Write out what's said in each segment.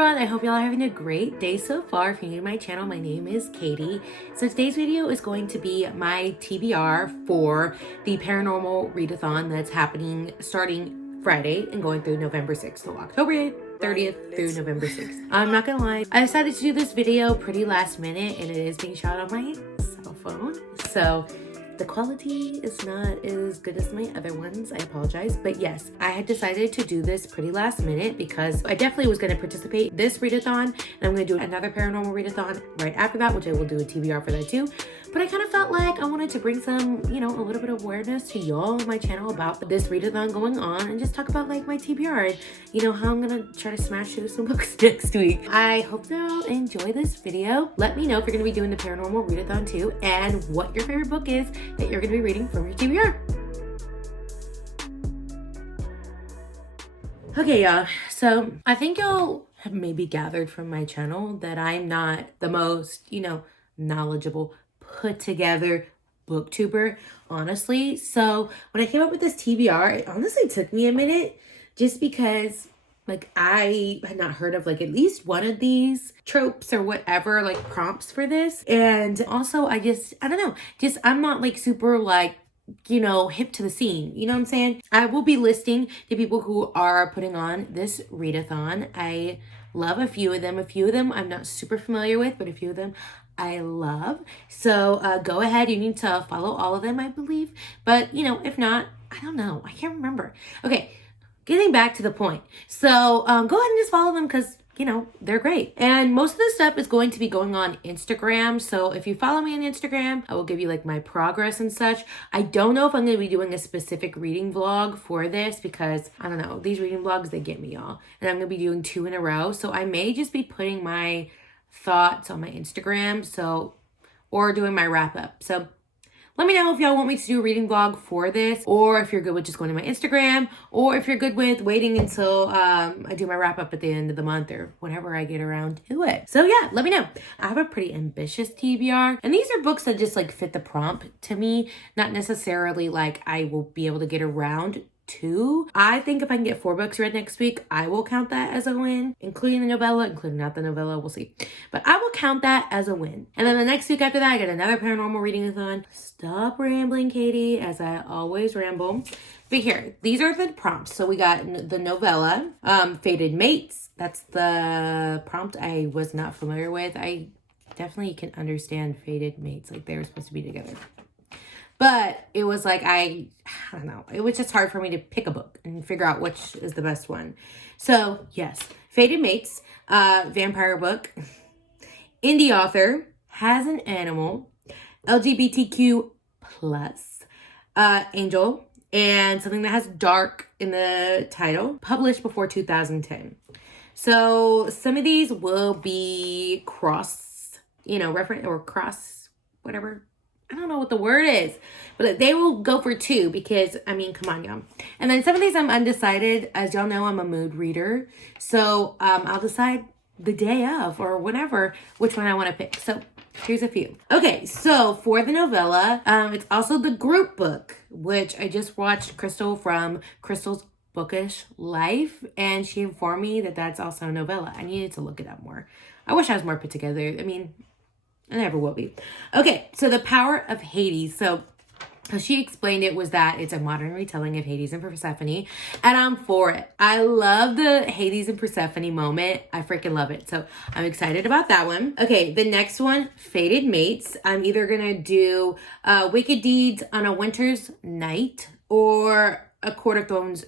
everyone, I hope y'all are having a great day so far. If you're new to my channel, my name is Katie. So today's video is going to be my TBR for the Paranormal Readathon that's happening starting Friday and going through November 6th, so October 30th through November 6th. I'm not gonna lie, I decided to do this video pretty last minute and it is being shot on my cell phone. So the quality is not as good as my other ones. I apologize. But yes, I had decided to do this pretty last minute because I definitely was going to participate in this readathon. And I'm going to do another paranormal readathon right after that, which I will do a TBR for that too. But I kind of felt like I wanted to bring some, a little bit of awareness to y'all on my channel about this readathon going on and just talk about like my TBR and, how I'm going to try to smash through some books next week. I hope y'all enjoy this video. Let me know if you're going to be doing the paranormal readathon too and what your favorite book is that you're going to be reading from your TBR. Okay, y'all. So I think y'all have maybe gathered from my channel that I'm not the most, knowledgeable, put together booktuber, honestly. So when I came up with this TBR, it honestly took me a minute just because I had not heard of at least one of these tropes or whatever, prompts for this. And also I don't know, I'm not super hip to the scene. You know what I'm saying? I will be listing the people who are putting on this readathon. I love a few of them. A few of them I'm not super familiar with, but a few of them I love. So go ahead. You need to follow all of them, I believe. But, if not, I don't know. I can't remember. Okay. Getting back to the point. So go ahead and just follow them because, they're great. And most of this stuff is going to be going on Instagram. So if you follow me on Instagram, I will give you my progress and such. I don't know if I'm going to be doing a specific reading vlog for this because I don't know. These reading vlogs, they get me, y'all. And I'm going to be doing 2 in a row. So I may just be putting my thoughts on my Instagram. Or doing my wrap up. So let me know if y'all want me to do a reading vlog for this, or if you're good with just going to my Instagram, or if you're good with waiting until I do my wrap up at the end of the month or whenever I get around to it. So yeah, let me know. I have a pretty ambitious TBR, and these are books that just fit the prompt to me, not necessarily I will be able to get around to. I think if I can get 4 books read next week, I will count that as a win, including the novella, including not the novella, we'll see. But I will count that as a win. And then the next week after that, I get another paranormal reading-a-thon. Stop rambling, Katie, as I always ramble. But here, these are the prompts. So we got the novella, Fated Mates. That's the prompt I was not familiar with. I definitely can understand fated mates, they were supposed to be together. But it was I don't know. It was just hard for me to pick a book and figure out which is the best one. So yes, Fated Mates, vampire book, indie author, has an animal, LGBTQ plus, angel, and something that has dark in the title, published before 2010. So some of these will be reference or cross, whatever. I don't know what the word is, but they will go for 2 because, come on, y'all. And then some of these I'm undecided. As y'all know, I'm a mood reader. So I'll decide the day of or whenever which one I want to pick. So here's a few. Okay, so for the novella, it's also the group book, which I just watched Crystal from Crystal's Bookish Life, and she informed me that that's also a novella. I needed to look it up more. I wish I was more put together. I never will be. Okay, so The Power of Hades. So how she explained it was that it's a modern retelling of Hades and Persephone, and I'm for it. I love the Hades and Persephone moment. I freaking love it. So I'm excited about that one. Okay, the next one, Fated Mates. I'm either going to do Wicked Deeds on a Winter's Night or A Court of Thorns.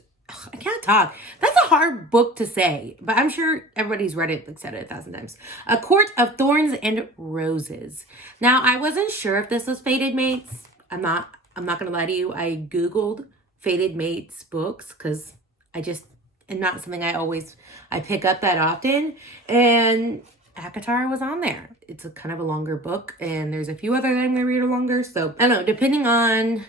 I can't talk. That's a hard book to say, but I'm sure everybody's read it, said it 1,000 times. A Court of Thorns and Roses. Now, I wasn't sure if this was Fated Mates. I'm not going to lie to you. I Googled Fated Mates books because I just am not something I pick up that often. And ACOTAR was on there. It's a kind of a longer book, and there's a few other that I'm going to read longer. So, I don't know, depending on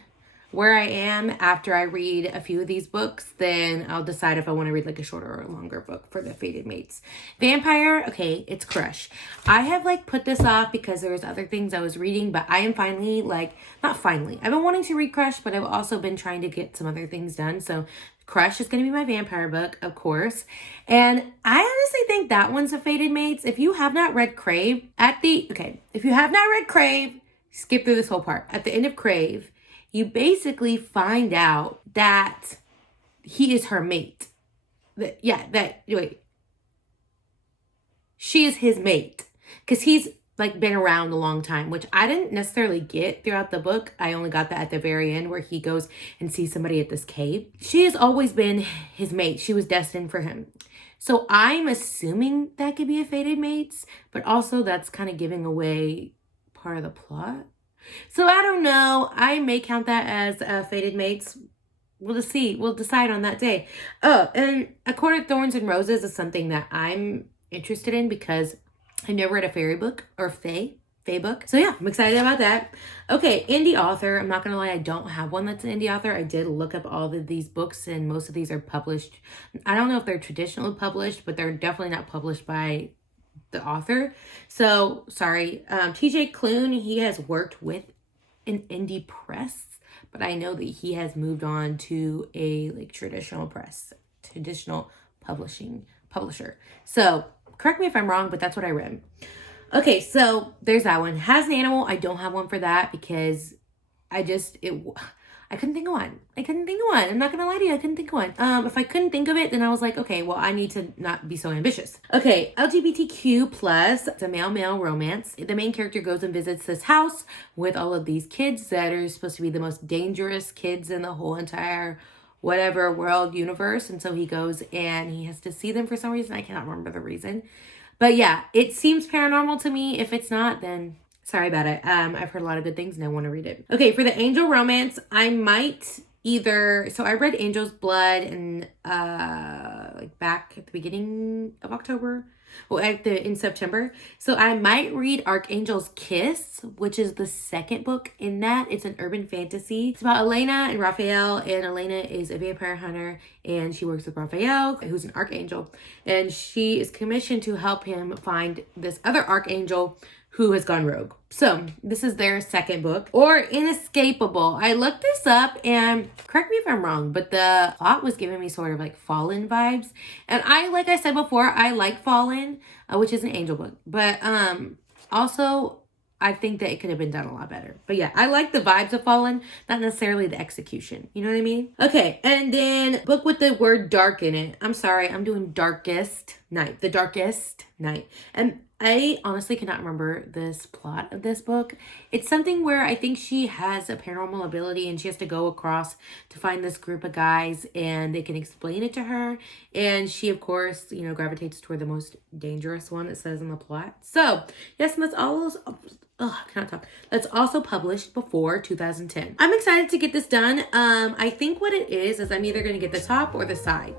where I am after I read a few of these books, then I'll decide if I want to read like a shorter or a longer book for the Fated Mates. Vampire, okay, it's Crush. I have like put this off because there's other things I was reading, but I am finally like, not finally, I've been wanting to read Crush, but I've also been trying to get some other things done. So Crush is going to be my vampire book, of course. And I honestly think that one's a Fated Mates. If you have not read Crave, if you have not read Crave, skip through this whole part. At the end of Crave, you basically find out that he is her mate. She is his mate. Because he's like been around a long time, which I didn't necessarily get throughout the book. I only got that at the very end where he goes and sees somebody at this cave. She has always been his mate. She was destined for him. So I'm assuming that could be a Fated Mates, but also that's kind of giving away part of the plot. So I don't know. I may count that as Fated Mates. We'll just see. We'll decide on that day. Oh, and A Court of Thorns and Roses is something that I'm interested in because I've never read a fairy book or fae book. So yeah, I'm excited about that. Okay, indie author. I'm not going to lie, I don't have one that's an indie author. I did look up all of these books and most of these are published. I don't know if they're traditionally published, but they're definitely not published by the author. So sorry. TJ Klune, he has worked with an indie press, but I know that he has moved on to a like traditional publisher. So correct me if I'm wrong, but that's what I read. Okay, so there's that one. Has an Animal. I don't have one for that because I couldn't think of one. I'm not gonna lie to you, I couldn't think of one. If I couldn't think of it, then I was like, okay, well, I need to not be so ambitious. Okay, LGBTQ plus. It's a male-male romance. The main character goes and visits this house with all of these kids that are supposed to be the most dangerous kids in the whole entire whatever world universe. And so he goes and he has to see them for some reason. I cannot remember the reason. But yeah, it seems paranormal to me. If it's not, then sorry about it. I've heard a lot of good things and I want to read it. Okay, for the angel romance, I might so I read Angel's Blood and like back at the beginning of October. In September. So I might read Archangel's Kiss, which is the second book in that. It's an urban fantasy. It's about Elena and Raphael, and Elena is a vampire hunter and she works with Raphael, who's an archangel, and she is commissioned to help him find this other archangel who has gone rogue. So this is their second book. Or Inescapable. I looked this up and correct me if I'm wrong, but the plot was giving me sort of like Fallen vibes. And like I said before, I like Fallen, which is an angel book. But also I think that it could have been done a lot better. But yeah, I like the vibes of Fallen, not necessarily the execution. You know what I mean? Okay, and then book with the word dark in it. I'm sorry, I'm doing Darkest Night. The Darkest Night. And I honestly cannot remember this plot of this book. It's something where I think she has a paranormal ability and she has to go across to find this group of guys and they can explain it to her. And she, of course, gravitates toward the most dangerous one, it says in the plot. So, yes, and that's all those... I cannot talk. That's also published before 2010. I'm excited to get this done. I think what it is I'm either going to get the top or the side.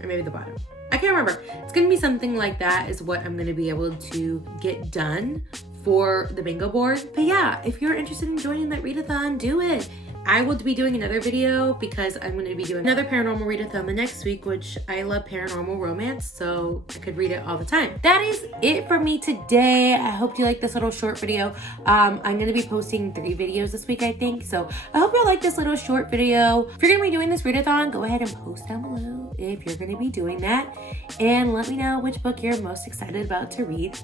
Or maybe the bottom. I can't remember. It's going to be something like that is what I'm going to be able to get done for the bingo board. But yeah, if you're interested in joining that readathon, do it. I will be doing another video because I'm going to be doing another paranormal readathon the next week, which I love paranormal romance, so I could read it all the time. That is it for me today. I hope you like this little short video. I'm going to be posting 3 videos this week, I think. So I hope you like this little short video. If you're going to be doing this readathon, go ahead and post down below if you're going to be doing that. And let me know which book you're most excited about to read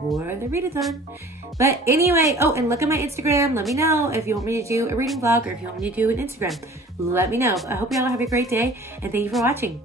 for the readathon. But anyway, and look at my Instagram. Let me know if you want me to do a reading vlog or if you want me to do an Instagram. Let me know. I hope you all have a great day and thank you for watching.